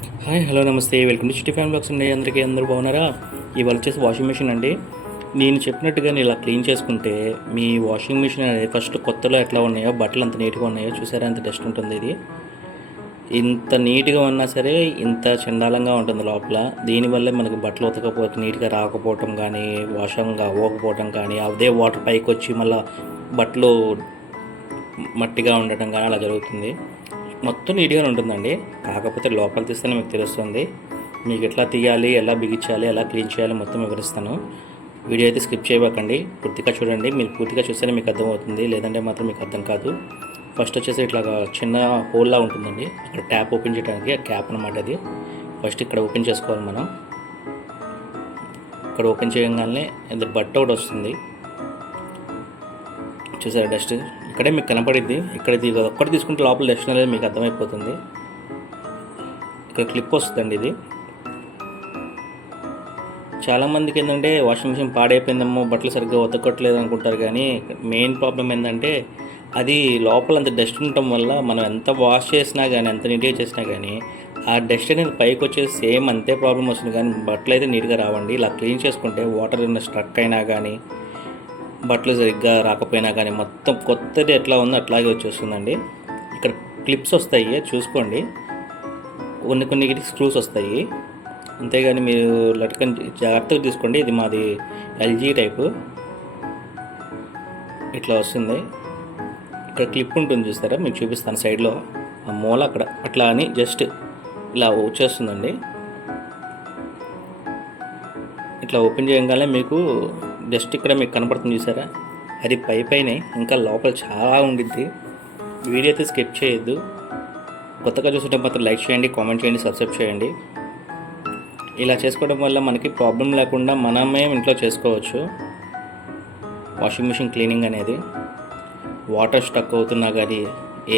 Hi hello నమస్తే welcome to city family blogs అండి. అందరూ బాగున్నారా? ఇవాళ వచ్చేసి వాషింగ్ మిషన్ అండి. నేను చెప్పినట్టుగా ఇలా క్లీన్ చేసుకుంటే మీ వాషింగ్ మిషన్ అనేది ఫస్ట్ కొత్తలో ఎట్లా ఉన్నాయో బట్టలు అంత నీట్గా ఉన్నాయో చూసారా, ఎంత డస్ట్ ఉంటుంది. ఇది ఇంత నీట్గా ఉన్నా సరే ఇంత చండాలంగా ఉంటుంది లోపల. దీనివల్లే మనకు బట్టలు ఉతకపోతే నీట్గా రాకపోవటం కానీ, వాషంగా అవ్వకపోవటం కానీ, అదే వాటర్ పైకి వచ్చి మళ్ళీ బట్టలు మట్టిగా ఉండటం కానీ అలా జరుగుతుంది. మొత్తం నీట్గానే ఉంటుందండి. కాకపోతే లోపల తీస్తేనే మీకు తెలుస్తుంది. మీకు ఎట్లా తీయాలి, ఎలా బిగించాలి, ఎలా క్లీన్ చేయాలి మొత్తం వివరిస్తాను. వీడియో అయితే స్కిప్ చేయకండి, పూర్తిగా చూడండి. మీరు పూర్తిగా చూస్తేనే మీకు అర్థమవుతుంది, లేదంటే మాత్రం మీకు అర్థం కాదు. ఫస్ట్ వచ్చేసి ఇట్లా చిన్న హోల్లా ఉంటుందండి, అక్కడ ట్యాప్ ఓపెన్ చేయడానికి ఆ క్యాప్ అనమాట. అది ఫస్ట్ ఇక్కడ ఓపెన్ చేసుకోవాలి మనం. ఇక్కడ ఓపెన్ చేయగానే అది బట్ట ఒకటి వస్తుంది, చూసారా డస్ట్. ఇక్కడే మీకు కనపడిద్ది. ఇక్కడ ఒక్కటి తీసుకుంటే లోపల డస్ట్ అనేది మీకు అర్థమైపోతుంది. ఇక్కడ క్లిప్ వస్తుందండి. ఇది చాలామందికి ఏంటంటే వాషింగ్ మిషన్ పాడైపోయిందేమో, బట్టలు సరిగ్గా ఉతకట్లేదు అనుకుంటారు. కానీ మెయిన్ ప్రాబ్లం ఏంటంటే అది లోపల అంత డస్ట్ ఉండటం వల్ల మనం ఎంత వాష్ చేసినా కానీ, ఎంత నీట్గా చేసినా కానీ ఆ డస్ట్ అనేది పైకి వచ్చేసి సేమ్ అంతే ప్రాబ్లం వస్తుంది. కానీ బట్టలు అయితే నీట్గా రావండి. ఇలా క్లీన్ చేసుకుంటే వాటర్ స్ట్రక్ అయినా కానీ, బట్టలు సరిగ్గా రాకపోయినా కానీ మొత్తం కొత్తది ఎట్లా ఉందో అట్లాగే వచ్చేస్తుందండి. ఇక్కడ క్లిప్స్ వస్తాయి, చూసుకోండి. కొన్ని స్క్రూస్ వస్తాయి, అంతేగాని మీరు లట్కన్ జాగ్రత్తగా తీసుకోండి. ఇది మాది ఎల్జీ టైపు, ఇట్లా వస్తుంది. ఇక్కడ క్లిప్ ఉంటుంది చూస్తారా, మీకు చూపిస్తాను సైడ్లో ఆ మూల అక్కడ. అట్లా అని జస్ట్ ఇలా వచ్చేస్తుందండి. ఇట్లా ఓపెన్ చేయగానే మీకు జస్ట్ ఇక్కడ మీకు కనపడుతుంది చూసారా, అది పైనే ఇంకా లోపల చాలా ఉండిద్ది. వీడియో అయితే స్కిప్ చేయొద్దు. కొత్తగా చూస్తుంటే మాత్రం లైక్ చేయండి, కామెంట్ చేయండి, సబ్స్క్రైబ్ చేయండి. ఇలా చేసుకోవడం వల్ల మనకి ప్రాబ్లం లేకుండా మనమే ఇంట్లో చేసుకోవచ్చు వాషింగ్ మిషన్ క్లీనింగ్ అనేది. వాటర్ స్టక్ అవుతున్నా కానీ,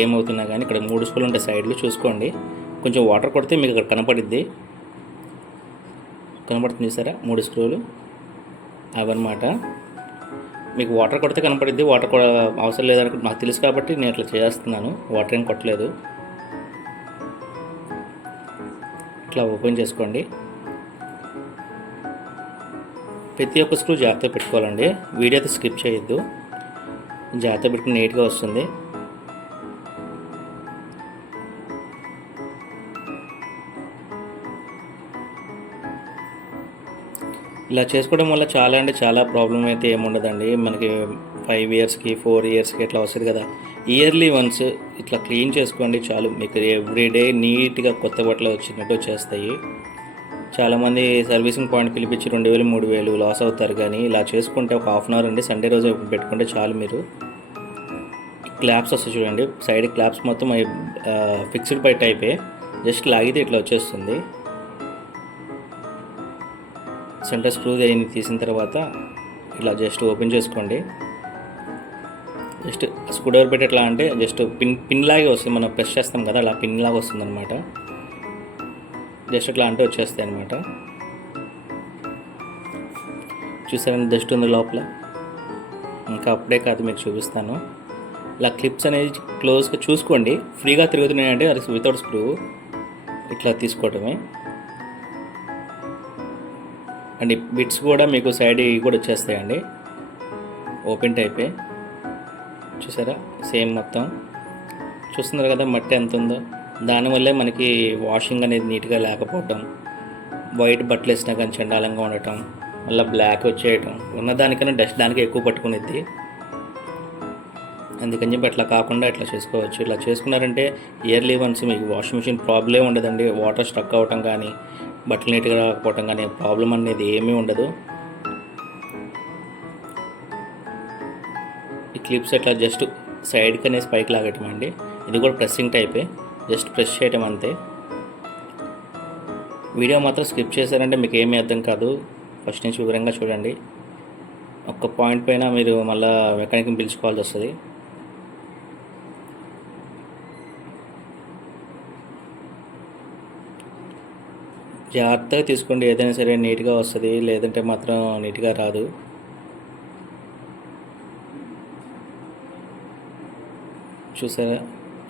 ఏమవుతున్నా కానీ ఇక్కడ 3 స్క్రూలు ఉంటాయి సైడ్లు, చూసుకోండి. కొంచెం వాటర్ కొడితే మీకు ఇక్కడ కనపడుతుంది చూసారా, 3 స్క్రూలు అవన్నమాట. మీకు వాటర్ కొడితే కనపడిద్ది. వాటర్ అవసరం లేదనుకుంటే నాకు తెలుసు కాబట్టి నేను ఇట్లా చేస్తున్నాను, వాటర్ ఏం కొట్టలేదు. ఇట్లా ఓపెన్ చేసుకోండి. ప్రతి ఒక్క స్క్రూ జాగ్రత్తగా పెట్టుకోవాలండి. వీడియో అయితే స్కిప్ చేయొద్దు, జాగ్రత్త పెట్టుకుని నీట్గా వస్తుంది. ఇలా చేసుకోవడం వల్ల చాలా అంటే చాలా ప్రాబ్లం అయితే ఏముండదండి. మనకి 5 ఇయర్స్కి 4 ఇయర్స్కి ఇట్లా వస్తుంది కదా. ఇయర్లీ వన్స్ ఇట్లా క్లీన్ చేసుకోండి చాలు. మీకు ఎవ్రీడే నీట్గా కొత్త బట్టలు వచ్చినట్టు వచ్చేస్తాయి. చాలామంది సర్వీసింగ్ పాయింట్ పిలిపించి 2000 3000 లాస్ అవుతారు. కానీ ఇలా చేసుకుంటే ఒక హాఫ్ అన్ అవర్ అండి, సండే రోజు పెట్టుకుంటే చాలు. మీరు క్లాప్స్ వస్తాయి చూడండి, సైడ్ క్లాప్స్ మొత్తం ఫిక్స్డ్ పై టైపే, జస్ట్ లాగితే ఇట్లా వచ్చేస్తుంది. సెంటర్ స్క్రూ తీసిన తర్వాత ఇలా జస్ట్ ఓపెన్ చేసుకోండి. జస్ట్ స్క్రూ డ్రైవర్ పెట్టి ఎట్లా అంటే జస్ట్ పిన్ లాగే వస్తుంది. మనం ప్రెస్ చేస్తాం కదా, అలా పిన్ లాగా వస్తుంది అనమాట. జస్ట్ ఇట్లా అంటే వచ్చేస్తాయి అనమాట. చూసారని డస్ట్ ఉంది లోపల. ఇంకా అప్పుడే కాదు, మీకు చూపిస్తాను. ఇలా క్లిప్స్ అనేది క్లోజ్గా చూసుకోండి. ఫ్రీగా తిరుగుతున్నాయంటే అది వితౌట్ స్క్రూ ఇట్లా తీసుకోవటమే. అండ్ బిట్స్ కూడా మీకు సైడ్ కూడా వచ్చేస్తాయండి, ఓపెన్ టైపే. చూసారా, సేమ్ మొత్తం చూస్తున్నారు కదా మట్టి ఎంత ఉందో. దానివల్లే మనకి వాషింగ్ అనేది నీట్గా లేకపోవటం, వైట్ బట్టలు వేసినా కానీ చండాలంగా ఉండటం, మళ్ళీ బ్లాక్ వచ్చేయటం, ఉన్నదానికన్నా డస్ట్ దానికి ఎక్కువ పట్టుకునేది. అందుకని చెప్పి అట్లా కాకుండా ఇట్లా చేసుకోవచ్చు. ఇట్లా చేసుకున్నారంటే ఇయర్లీ వన్స్ మీకు వాషింగ్ మిషన్ ప్రాబ్లం ఉండదండి. వాటర్ స్టక్ అవ్వటం కానీ, బట్టలు నీట్గా రాకపోవటం కానీ ప్రాబ్లం అనేది ఏమీ ఉండదు. ఈ క్లిప్స్ ఇట్లా జస్ట్ సైడ్కి అనేసి పైకి లాగటం అండి. ఇది కూడా ప్రెస్సింగ్ టైపే, జస్ట్ ప్రెస్ చేయటం అంతే. వీడియో మాత్రం స్కిప్ చేశారంటే మీకు ఏమీ అర్థం కాదు. ఫస్ట్ నుంచి వివరంగా చూడండి. ఒక్క పాయింట్ పైన మీరు మళ్ళీ మెకానిక్ని పిలుచుకోవాల్సి వస్తుంది. జాగ్రత్తగా తీసుకోండి, ఏదైనా సరే నీట్గా వస్తుంది, లేదంటే మాత్రం నీట్గా రాదు. చూసారా,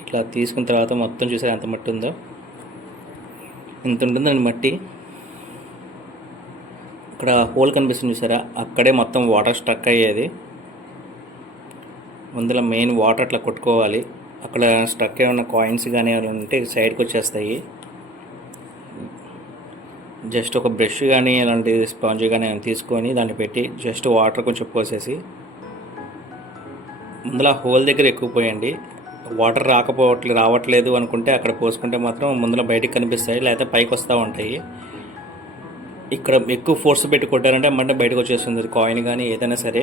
ఇట్లా తీసుకున్న తర్వాత మొత్తం చూసారా ఎంత మట్టి ఉందో. ఇంత ఉంటుందండి మట్టి. ఇక్కడ హోల్ కనిపిస్తుంది చూసారా, అక్కడే మొత్తం వాటర్ స్ట్రక్ అయ్యేది. ముందులో మెయిన్ వాటర్ అట్లా కొట్టుకోవాలి. అక్కడ స్ట్రక్ ఏమన్నా కాయిన్స్ కానీ ఏమైనా ఉంటే సైడ్కి వచ్చేస్తాయి. జస్ట్ ఒక బ్రష్ కానీ అలాంటి స్పాంజ్ కానీ తీసుకొని దాన్ని పెట్టి జస్ట్ వాటర్ కొంచెం పోసేసి ముందులో హోల్ దగ్గర ఎక్కువ పోయండి. వాటర్ రావట్లేదు అనుకుంటే అక్కడ పోసుకుంటే మాత్రం ముందులో బయటికి కనిపిస్తాయి, లేకపోతే పైకి వస్తూ ఉంటాయి. ఇక్కడ ఎక్కువ ఫోర్స్ పెట్టి కొట్టారంటే అమ్మంటే బయటకు వచ్చేస్తుంది కాయిన్ కానీ ఏదైనా సరే.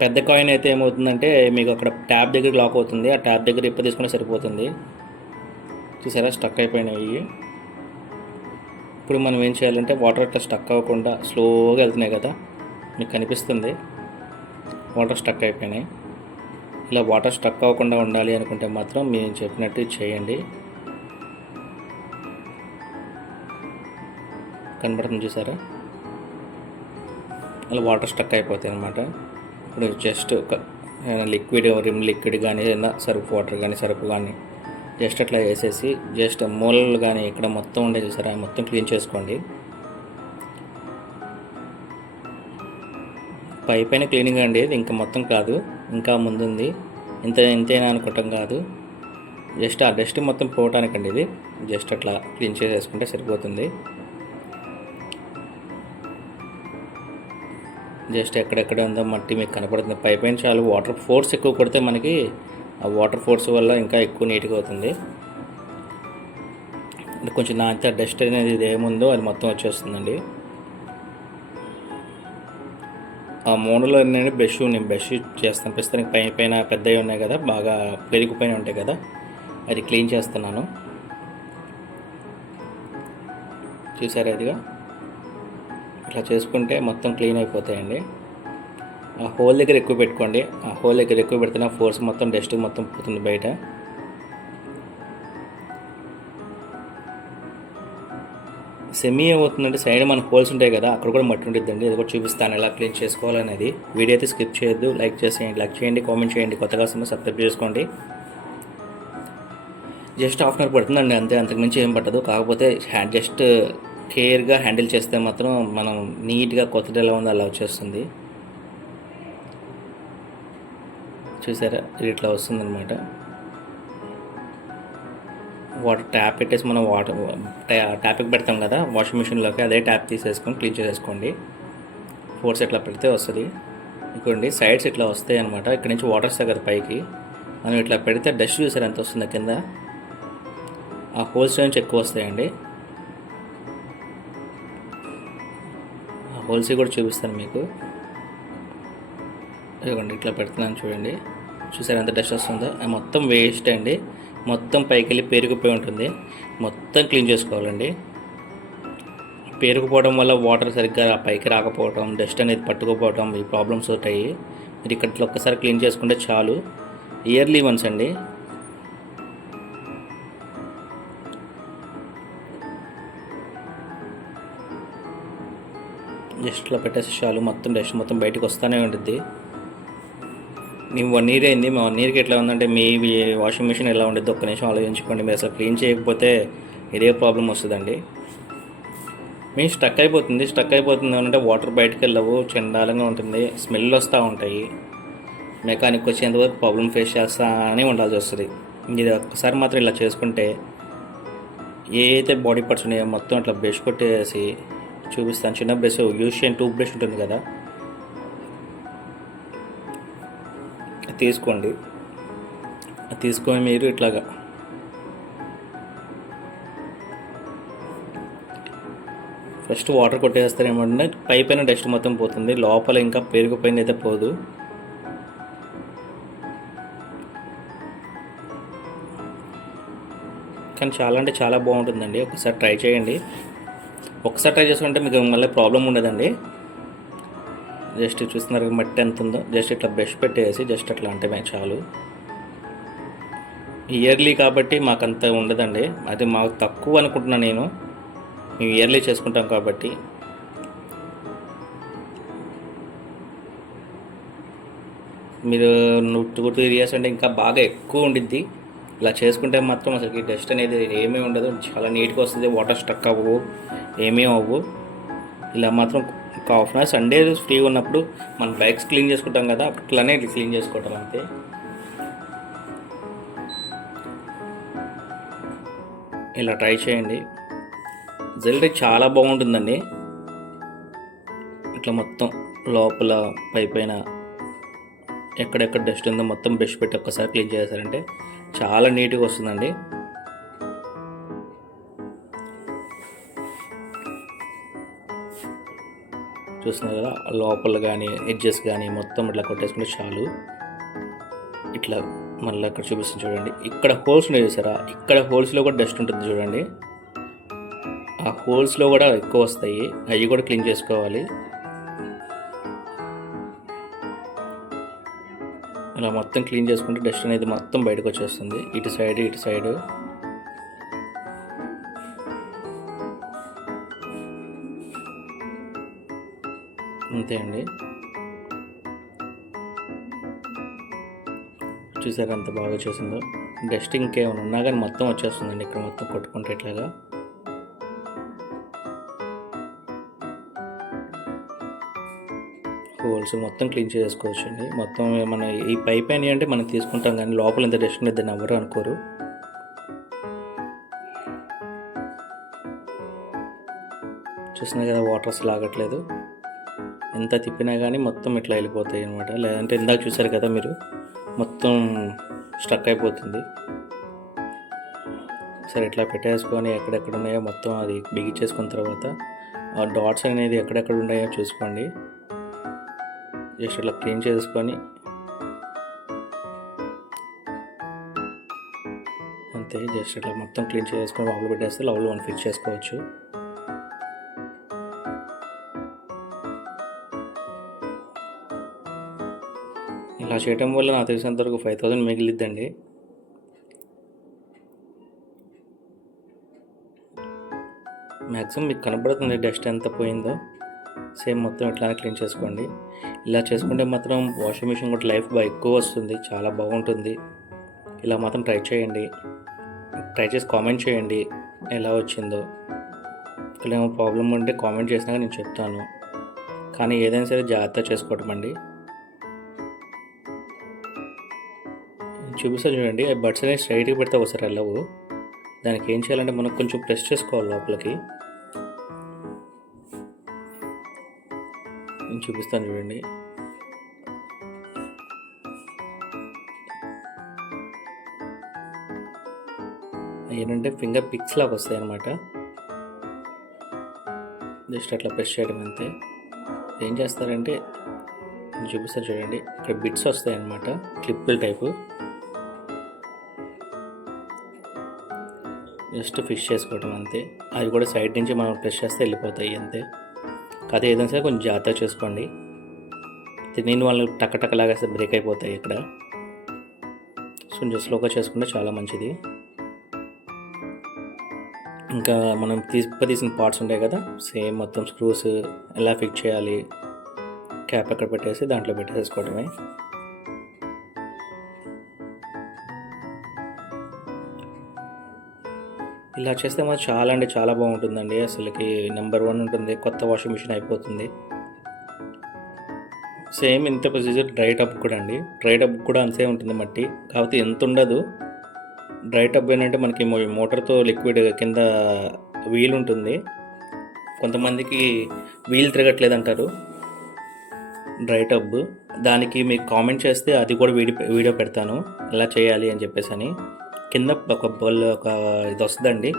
పెద్ద కాయిన్ అయితే ఏమవుతుందంటే మీకు అక్కడ ట్యాప్ దగ్గర లాక్ అవుతుంది. ఆ ట్యాప్ దగ్గర ఇప్ప తీసుకుంటే సరిపోతుంది. చూసారా స్టక్ అయిపోయినాయి. ఇప్పుడు మనం ఏం చేయాలంటే వాటర్ అట్లా స్టక్ అవ్వకుండా స్లోగా వెళ్తున్నాయి కదా, మీకు కనిపిస్తుంది వాటర్ స్టక్ అయిపోయినాయి. ఇలా వాటర్ స్టక్ అవ్వకుండా ఉండాలి అనుకుంటే మాత్రం మేము చెప్పినట్టు చేయండి. కనబడుతుంది చూసారా, అలా వాటర్ స్టక్ అయిపోతాయి అన్నమాట. ఇప్పుడు జస్ట్ ఒక రిమ్ లిక్విడ్ కానీ ఏదైనా సర్ఫ్ వాటర్ కానీ సర్ఫ్ కానీ జస్ట్ అట్లా వేసేసి జస్ట్ మూలలు కానీ ఇక్కడ మొత్తం ఉండే చూసారా మొత్తం క్లీన్ చేసుకోండి. పైన క్లీనింగ్ అండి, ఇంకా మొత్తం కాదు, ఇంకా ముందుంది. ఇంతేనా అనుకోవటం కాదు, జస్ట్ ఆ డస్ట్ మొత్తం పోవటానికండి. ఇది జస్ట్ అట్లా క్లీన్ చేసేసుకుంటే సరిపోతుంది. జస్ట్ ఎక్కడెక్కడ ఉందో మట్టి మీకు కనపడుతుంది. పైన చాలు వాటర్ ఫోర్స్ ఎక్కువ కొడితే మనకి ఆ వాటర్ ఫోర్స్ వల్ల ఇంకా ఎక్కువ నీట్గా అవుతుంది. అంటే కొంచెం నాంత డస్ట్ అనేది ఇది ఏముందో అది మొత్తం వచ్చేస్తుందండి. ఆ మూడలో నేను బ్రష్ చేస్తాను. ప్రస్తుతానికి పైన పెద్దవి ఉన్నాయి కదా, బాగా పెరిగిపోయిన ఉంటాయి కదా, అది క్లీన్ చేస్తున్నాను. చూసారా ఇదిగా ఇట్లా చేసుకుంటే మొత్తం క్లీన్ అయిపోతాయండి. ఆ హోల్ దగ్గర ఎక్కువ పెట్టుకోండి. ఆ హోల్ దగ్గర ఎక్కువ పెడితేనే ఫోర్స్ మొత్తం డస్ట్ మొత్తం పోతుంది బయట. సెమీ ఏమవుతుందంటే సైడ్ మన హోల్స్ ఉంటాయి కదా, అక్కడ కూడా మట్టి ఉంటుందండి. అది కూడా చూపిస్తాను ఎలా క్లీన్ చేసుకోవాలనేది. వీడియో అయితే స్కిప్ చేయొద్దు, లైక్ చేయండి, కామెంట్ చేయండి, కొత్తగా సబ్స్క్రైబ్ చేసుకోండి. జస్ట్ హాఫ్ అన్ అవర్ పడుతుందండి అంతే, అంతకుమించి ఏం పట్టదు. కాకపోతే జస్ట్ కేర్గా హ్యాండిల్ చేస్తే మాత్రం మనం నీట్గా కొత్తది ఎలా ఉందో అలా వచ్చేస్తుంది. చూసారా ఇది ఇట్లా వస్తుందన్నమాట. వాటర్ ట్యాప్ పెట్టేసి మనం ట్యాప్కి పెడతాం కదా వాషింగ్ మిషన్లోకి, అదే ట్యాప్ తీసేసుకొని క్లీన్ చేసేసుకోండి. ఫోర్స్ ఎట్లా పెడితే వస్తుంది. ఇంకోండి సైడ్స్ ఇట్లా వస్తాయి అనమాట. ఇక్కడ నుంచి వాటర్ వస్తాయి కదా పైకి, మనం ఇట్లా పెడితే డస్ట్ చూసారు ఎంత వస్తుందో కింద. ఆ హోల్స్ నుంచి ఎక్కువ వస్తాయండి. ఆ హోల్స్ కూడా చూపిస్తాను మీకు. ఇదిగోండి ఇట్లా పెడుతున్నాను చూడండి. చూసారు ఎంత డస్ట్ వస్తుందో. అది మొత్తం వేస్ట్ అండి, మొత్తం పైకి వెళ్ళి పేరుకుపోయి ఉంటుంది. మొత్తం క్లీన్ చేసుకోవాలండి. పేరుకుపోవడం వల్ల వాటర్ సరిగ్గా పైకి రాకపోవడం, డస్ట్ అనేది పట్టుకోపోవడం, ఈ ప్రాబ్లమ్స్ అవుతాయి. మీరు ఇక్కడ ఒక్కసారి క్లీన్ చేసుకుంటే చాలు. ఇయర్లీ వన్స్ అండి. జస్ట్ ఇట్లా పెట్టేసి చాలు, మొత్తం డస్ట్ మొత్తం బయటకు వస్తూనే ఉంటుంది. మేము 1 ఇయర్ అయింది. మా 1 ఇయర్కి ఎట్లా ఉందంటే మీ వాషింగ్ మిషన్ ఎలా ఉండేది ఒక్క నిమిషం ఆలోచించుకోండి. మీరు అసలు క్లీన్ చేయకపోతే ఇదే ప్రాబ్లం వస్తుందండి. మేము స్టక్ అయిపోతుంది అంటే వాటర్ బయటకు వెళ్ళవు, చండాలంగా ఉంటుంది, స్మెల్ వస్తూ ఉంటాయి. మెకానిక్ వచ్చేంతవరకు ప్రాబ్లం ఫేస్ చేస్తానే ఉండాల్సి వస్తుంది. ఇది ఒక్కసారి మాత్రం ఇలా చేసుకుంటే ఏ అయితే బాడీ పార్ట్స్ ఉన్నాయో మొత్తం అట్లా బ్రష్ కొట్టేసి చూపిస్తాను. చిన్న బ్రష్ యూస్ చేయని టూత్ బ్రష్ ఉంటుంది కదా, తీసుకోండి. తీసుకొని మీరు ఇట్లాగా ఫస్ట్ వాటర్ కొట్టేస్తారు. ఏమంటే పైన డస్ట్ మొత్తం పోతుంది, లోపల ఇంకా పెరిగిపోయింది అయితే పోదు. కానీ చాలా అంటే చాలా బాగుంటుందండి. ఒకసారి ట్రై చేయండి. ఒకసారి ట్రై చేసుకుంటే మీకు మళ్ళీ ప్రాబ్లం ఉండదండి. జస్ట్ చూస్తున్నారు మట్టి ఎంత ఉందో, జస్ట్ ఇట్లా బ్రష్ పెట్టేసి జస్ట్ అట్లా అంటే మేము చాలు. ఇయర్లీ కాబట్టి మాకంత ఉండదండి, అది మాకు తక్కువ అనుకుంటున్నాను నేను. మేము ఇయర్లీ చేసుకుంటాం కాబట్టి. మీరు 2-3 ఇయర్స్ అంటే ఇంకా బాగా ఎక్కువ ఉండిద్ది. ఇలా చేసుకుంటే మాత్రం అసలు డస్ట్ అనేది ఏమీ ఉండదు, చాలా నీట్గా వస్తుంది, వాటర్ స్టక్ అవ్వవు, ఏమీ అవ్వవు. ఇలా మాత్రం ఒక హాఫ్ అన్ అవర్ సండే ఫ్రీగా ఉన్నప్పుడు మన బైక్స్ క్లీన్ చేసుకుంటాం కదా, అట్లానే ఇట్లా క్లీన్ చేసుకోవటం అంతే. ఇలా ట్రై చేయండి, రిజల్ట్ చాలా బాగుంటుందండి. ఇట్లా మొత్తం లోపల పైన ఎక్కడెక్కడ డస్ట్ ఉందో మొత్తం బ్రష్ పెట్టి ఒక్కసారి క్లీన్ చేశారంటే చాలా నీట్గా వస్తుందండి. చూస్తున్నారు కదా, లోపల కానీ ఎడ్జెస్ కానీ మొత్తం ఇట్లా కొట్టేసుకుంటే చాలు. ఇట్లా మళ్ళీ అక్కడ చూపిస్తుంది చూడండి, ఇక్కడ హోల్స్ ఉన్నాయి చూసారా, ఇక్కడ హోల్స్లో కూడా డస్ట్ ఉంటుంది చూడండి, ఆ హోల్స్లో కూడా ఎక్కువ వస్తాయి, అవి కూడా క్లీన్ చేసుకోవాలి. ఇలా మొత్తం క్లీన్ చేసుకుంటే డస్ట్ అనేది మొత్తం బయటకు వచ్చేస్తుంది, ఇటు సైడ్. అంతే అండి, చూసారా ఎంత బాగా చేసిందో. డస్ట్ ఇంకేమైనా ఉన్నా కానీ మొత్తం వచ్చేస్తుందండి ఇక్కడ మొత్తం కొట్టుకుంటే ఇట్లాగా. హోల్స్ మొత్తం క్లీన్ చేసుకోవచ్చు అండి. మొత్తం మన ఈ పైప్ అని అంటే మనం తీసుకుంటాం కానీ లోపల ఎంత డస్ట్ అనేది దాన్ని ఎవరు అనుకోరు. చూసినా కదా, వాటర్ అసలు ఆగట్లేదు, ఎంత తిప్పినా కానీ మొత్తం ఇట్లా వెళ్ళిపోతాయి అనమాట. లేదంటే ఇందాక చూసారు కదా మీరు, మొత్తం స్ట్రక్ అయిపోతుంది. సరే ఇట్లా పెట్టేసుకొని ఎక్కడెక్కడ ఉన్నాయో మొత్తం అది బిగించేసుకున్న తర్వాత ఆ డాట్స్ అనేది ఎక్కడెక్కడ ఉన్నాయో చూసుకోండి. జస్ట్ ఇట్లా క్లీన్ చేసుకొని అంతే, జస్ట్ ఇట్లా మొత్తం క్లీన్ చేసుకొని లోపల పెట్టేస్తే లోపల మనం ఫిక్స్ చేసుకోవచ్చు. ఇలా చేయటం వల్ల నాకు తెలిసినంతవరకు 5000 మిగిలిద్దండి. మ్యాక్సిమం మీకు కనబడుతుంది డస్ట్ ఎంత పోయిందో. సేమ్ మొత్తం ఇట్లానే క్లీన్ చేసుకోండి. ఇలా చేసుకుంటే మాత్రం వాషింగ్ మిషన్ కూడా లైఫ్ బాగా ఎక్కువ వస్తుంది, చాలా బాగుంటుంది. ఇలా మాత్రం ట్రై చేయండి, ట్రై చేసి కామెంట్ చేయండి ఎలా వచ్చిందో. ఇక్కడ ఏమో ప్రాబ్లం ఉంటే కామెంట్ చేసినాక నేను చెప్తాను, కానీ ఏదైనా సరే జాగ్రత్త చేసుకోవటం అండి. చూపిస్తా చూడండి, ఆ బడ్స్ అనేవి స్ట్రైట్గా పెడితే ఒకసారి వెళ్ళవు. దానికి ఏం చేయాలంటే మనం కొంచెం ప్రెస్ చేసుకోవాలి లోపలికి. నేను చూపిస్తాను చూడండి. ఏంటంటే ఫింగర్ పిక్స్ లాగా వస్తాయి అన్నమాట. జస్ట్ అట్లా ప్రెస్ చేయడం అంతే. ఏం చేస్తారంటే నేను చూపిస్తాను చూడండి, ఇక్కడ బిట్స్ వస్తాయి అన్నమాట, క్లిప్పుల టైపు. జస్ట్ ఫిష్ చేసుకోవటం అంతే. అవి కూడా సైడ్ నుంచి మనం ప్రెస్ చేస్తే వెళ్ళిపోతాయి అంతే. కాదు ఏదైనా సరే కొంచెం జాగ్రత్త చేసుకోండి, తిని వాళ్ళు టక్కలాగేస్తే బ్రేక్ అయిపోతాయి ఇక్కడ. సో కొంచెం స్లోగా చేసుకుంటే చాలా మంచిది. ఇంకా మనం తీసిన పార్ట్స్ ఉంటాయి కదా, సేమ్ మొత్తం స్క్రూస్ ఎలా ఫిక్స్ చేయాలి, క్యాప్ అక్కడ పెట్టేసి దాంట్లో పెట్టేసుకోవటమే. ఇలా చేస్తే మాత్రం చాలా అంటే చాలా బాగుంటుందండి. అసలుకి నెంబర్ 1 ఉంటుంది, కొత్త వాషింగ్ మిషన్ అయిపోతుంది. సేమ్ ఇంత ప్రొసీజర్ డ్రై టబ్ కూడా అండి. డ్రై టబ్ కూడా అంతే ఉంటుంది మట్టి, కాకపోతే ఎంత ఉండదు. డ్రై టబ్ ఏంటంటే మనకి మోటార్తో లిక్విడ్ కింద వీల్ ఉంటుంది, కొంతమందికి వీల్ తిరగట్లేదు అంటారు డ్రై టబ్. దానికి మీకు కామెంట్ చేస్తే అది కూడా వీడియో పెడతాను ఎలా చేయాలి అని చెప్పేసి అని. కింద ఒక ఇది వస్తుందండి,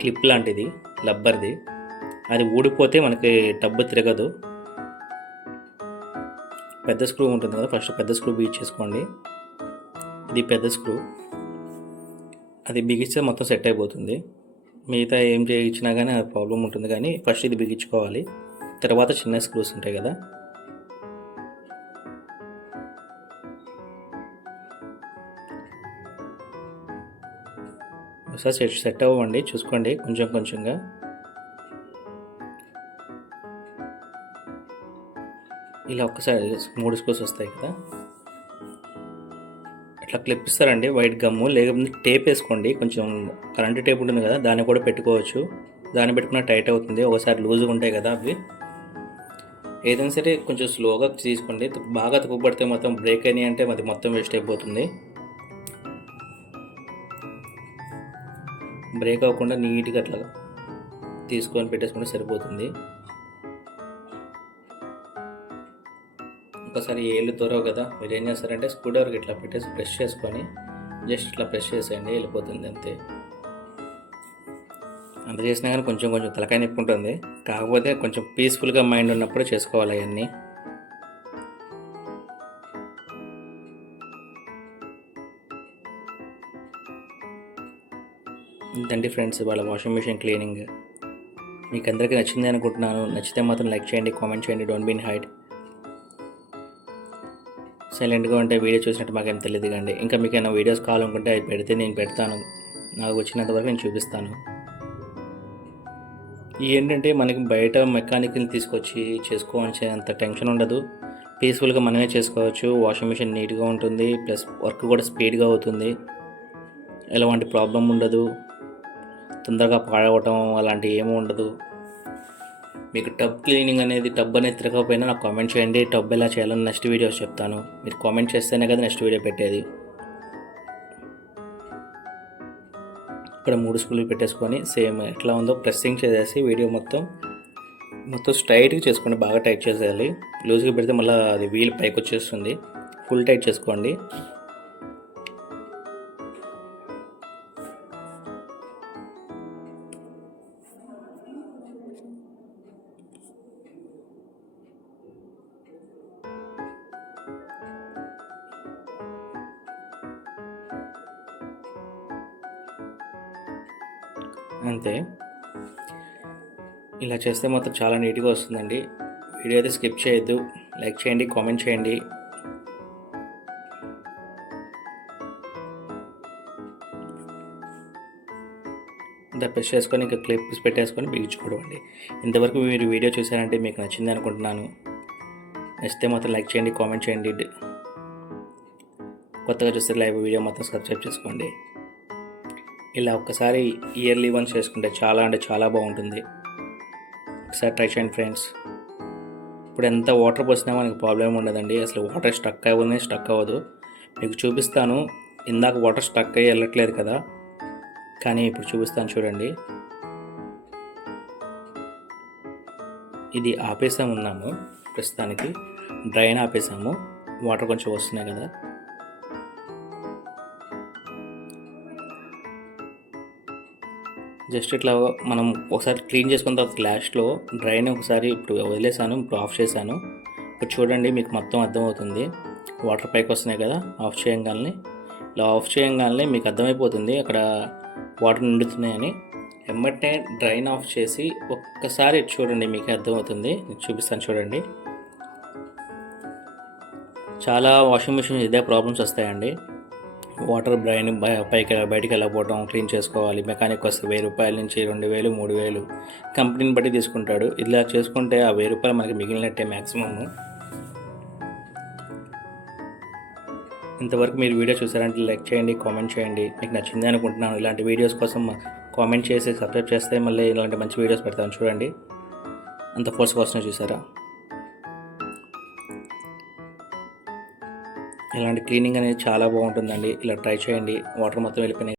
క్లిప్ లాంటిది రబ్బర్ది, అది ఊడిపోతే మనకి టబ్ తిరగదు. పెద్ద స్క్రూ ఉంటుంది కదా, ఫస్ట్ పెద్ద స్క్రూ బిగించేసుకోండి. ఇది పెద్ద స్క్రూ, అది బిగిస్తే మొత్తం సెట్ అయిపోతుంది. మిగతా ఏం చేయించినా కానీ అది ప్రాబ్లం ఉంటుంది, కానీ ఫస్ట్ ఇది బిగించుకోవాలి. తర్వాత చిన్న స్క్రూస్ ఉంటాయి కదా, ఒకసారి సెట్ అవ్వండి, చూసుకోండి కొంచెం కొంచెంగా. ఇలా ఒక్కసారి 3 స్క్రూస్ వస్తాయి కదా, ఇట్లా క్లిప్ ఇస్తారండి వైట్ గమ్ము, లేకపోతే టేప్ వేసుకోండి. కొంచెం కరెంటు టేప్ ఉంటుంది కదా, దాన్ని కూడా పెట్టుకోవచ్చు. దాన్ని పెట్టుకున్న టైట్ అవుతుంది. ఒకసారి లూజ్గా ఉంటాయి కదా అవి. ఏదైనా సరే కొంచెం స్లోగా తీసుకోండి. బాగా తుప్పుపడితే మొత్తం బ్రేక్ అయినాయి అంటే అది మొత్తం వేస్ట్ అయిపోతుంది. బ్రేక్ అవ్వకుండా నీట్గా అట్లా తీసుకొని పెట్టేసుకుంటే సరిపోతుంది. ఒకసారి ఏళ్ళు దొరవు కదా, మీరు ఏం చేస్తారంటే స్క్రూ డ్రైవర్కి ఇట్లా పెట్టేసి ప్రెస్ చేసుకొని జస్ట్ ఇట్లా ప్రెస్ చేసేయండి, వెళ్ళిపోతుంది అంతే. అంత చేసినా కానీ కొంచెం కొంచెం తలకాయ నొప్పి ఉంటుంది. కాకపోతే కొంచెం పీస్ఫుల్గా మైండ్ ఉన్నప్పుడు చేసుకోవాలి అవన్నీ. ఇంతండి ఫ్రెండ్స్ వాళ్ళ వాషింగ్ మిషన్ క్లీనింగ్. మీకు అందరికీ నచ్చింది అనుకుంటున్నాను. నచ్చితే మాత్రం లైక్ చేయండి, కామెంట్ చేయండి. Don't be in hide. సైలెంట్గా ఉంటే వీడియో చూసినట్టు మాకేం తెలియదు కండి. ఇంకా మీకు ఏమైనా వీడియోస్ కావాలనుకుంటే అవి పెడితే నేను పెడతాను. నాకు వచ్చినంత వరకు నేను చూపిస్తాను. ఏంటంటే మనకి బయట మెకానిక్ని తీసుకొచ్చి చేసుకోవాల్సినంత టెన్షన్ ఉండదు. పీస్ఫుల్గా మనమే చేసుకోవచ్చు. వాషింగ్ మిషన్ నీట్గా ఉంటుంది, ప్లస్ వర్క్ కూడా స్పీడ్గా అవుతుంది. ఎలాంటి ప్రాబ్లం ఉండదు. తొందరగా పాడవటం అలాంటివి ఏమీ ఉండదు. మీకు టబ్ క్లీనింగ్ అనేది తిరగకపోయినా నాకు కామెంట్ చేయండి. టబ్ ఎలా చేయాలని నెక్స్ట్ వీడియోస్ చెప్తాను. మీరు కామెంట్ చేస్తేనే కదా నెక్స్ట్ వీడియో పెట్టేది. ఇక్కడ 3 స్క్రూలు పెట్టేసుకొని సేమ్ ఎట్లా ఉందో ప్రెస్సింగ్ చేసేసి వీడియో మొత్తం స్ట్రైట్గా చేసుకోండి. బాగా టైట్ చేసేయాలి. లూజ్గా పెడితే మళ్ళీ అది వీల్ పైకి వచ్చేస్తుంది. ఫుల్ టైట్ చేసుకోండి. అంతే. ఇలా చేస్తే మాత్రం చాలా నీట్గా వస్తుందండి. వీడియో అయితే స్కిప్ చేయొద్దు. లైక్ చేయండి, కామెంట్ చేయండి. ఇంత ప్రెస్ చేసుకొని ఇంకా క్లిప్స్ పెట్టేసుకొని బిగించుకోవడం. ఇంతవరకు మీరు వీడియో చూసారంటే మీకు నచ్చింది అనుకుంటున్నాను. నచ్చితే మాత్రం లైక్ చేయండి, కామెంట్ చేయండి. కొత్తగా చూస్తే లైవ్ వీడియో మాత్రం సబ్స్క్రైబ్ చేసుకోండి. ఇలా ఒక్కసారి ఇయర్లీ వన్స్ చేసుకుంటే చాలా అంటే చాలా బాగుంటుంది. ఒకసారి ట్రై చేయండి ఫ్రెండ్స్. ఇప్పుడు ఎంత వాటర్ పోసినా మనకి ప్రాబ్లం ఉండదండి. అసలు వాటర్ స్టక్ అవ్వదు. మీకు చూపిస్తాను. ఇందాక వాటర్ స్టక్ అయ్యి వెళ్ళట్లేదు కదా, కానీ ఇప్పుడు చూపిస్తాను చూడండి. ఇది ఆపేసామున్నాము ప్రస్తుతానికి. డ్రైన్ ఆపేసాము. వాటర్ కొంచెం వస్తున్నాయి కదా. జస్ట్ ఇట్లా మనం ఒకసారి క్లీన్ చేసుకున్న తర్వాత లాస్ట్లో డ్రైన్ ఒకసారి ఇప్పుడు వదిలేసాను, ఇప్పుడు ఆఫ్ చేశాను. ఇప్పుడు చూడండి మీకు మొత్తం అర్థమవుతుంది. వాటర్ పైకి వస్తున్నాయి కదా. ఇలా ఆఫ్ చేయగానే మీకు అర్థమైపోతుంది అక్కడ వాటర్ నిండుతున్నాయని. వెంటనే డ్రైన్ ఆఫ్ చేసి ఒక్కసారి చూడండి, మీకు అర్థమవుతుంది. చూపిస్తాను చూడండి. చాలా వాషింగ్ మిషన్ ఇదే ప్రాబ్లమ్స్ వస్తాయండి. వాటర్ డ్రైన్ బయటికి వెళ్ళకపోవడం, క్లీన్ చేసుకోవాలి. మెకానిక్ వస్తే 1000 రూపాయల నుంచి 2000, 3000 కంపెనీని బట్టి తీసుకుంటాడు. ఇలా చేసుకుంటే ఆ 1000 రూపాయలు మనకి మిగిలినట్టే మ్యాక్సిమమ్. ఇంతవరకు మీరు వీడియో చూసారంటే లైక్ చేయండి, కామెంట్ చేయండి. మీకు నచ్చింది అనుకుంటున్నాను. ఇలాంటి వీడియోస్ కోసం కామెంట్ చేసి సబ్స్క్రైబ్ చేస్తే మళ్ళీ ఇలాంటి మంచి వీడియోస్ పెడతాను చూడండి. అంత ఫోర్స్ కోసం చూసారా. ఇలాంటి క్లీనింగ్ అనేది చాలా బాగుంటుందండి. ఇలా ట్రై చేయండి. వాటర్ మొత్తం వెళ్ళిపోయినాయి.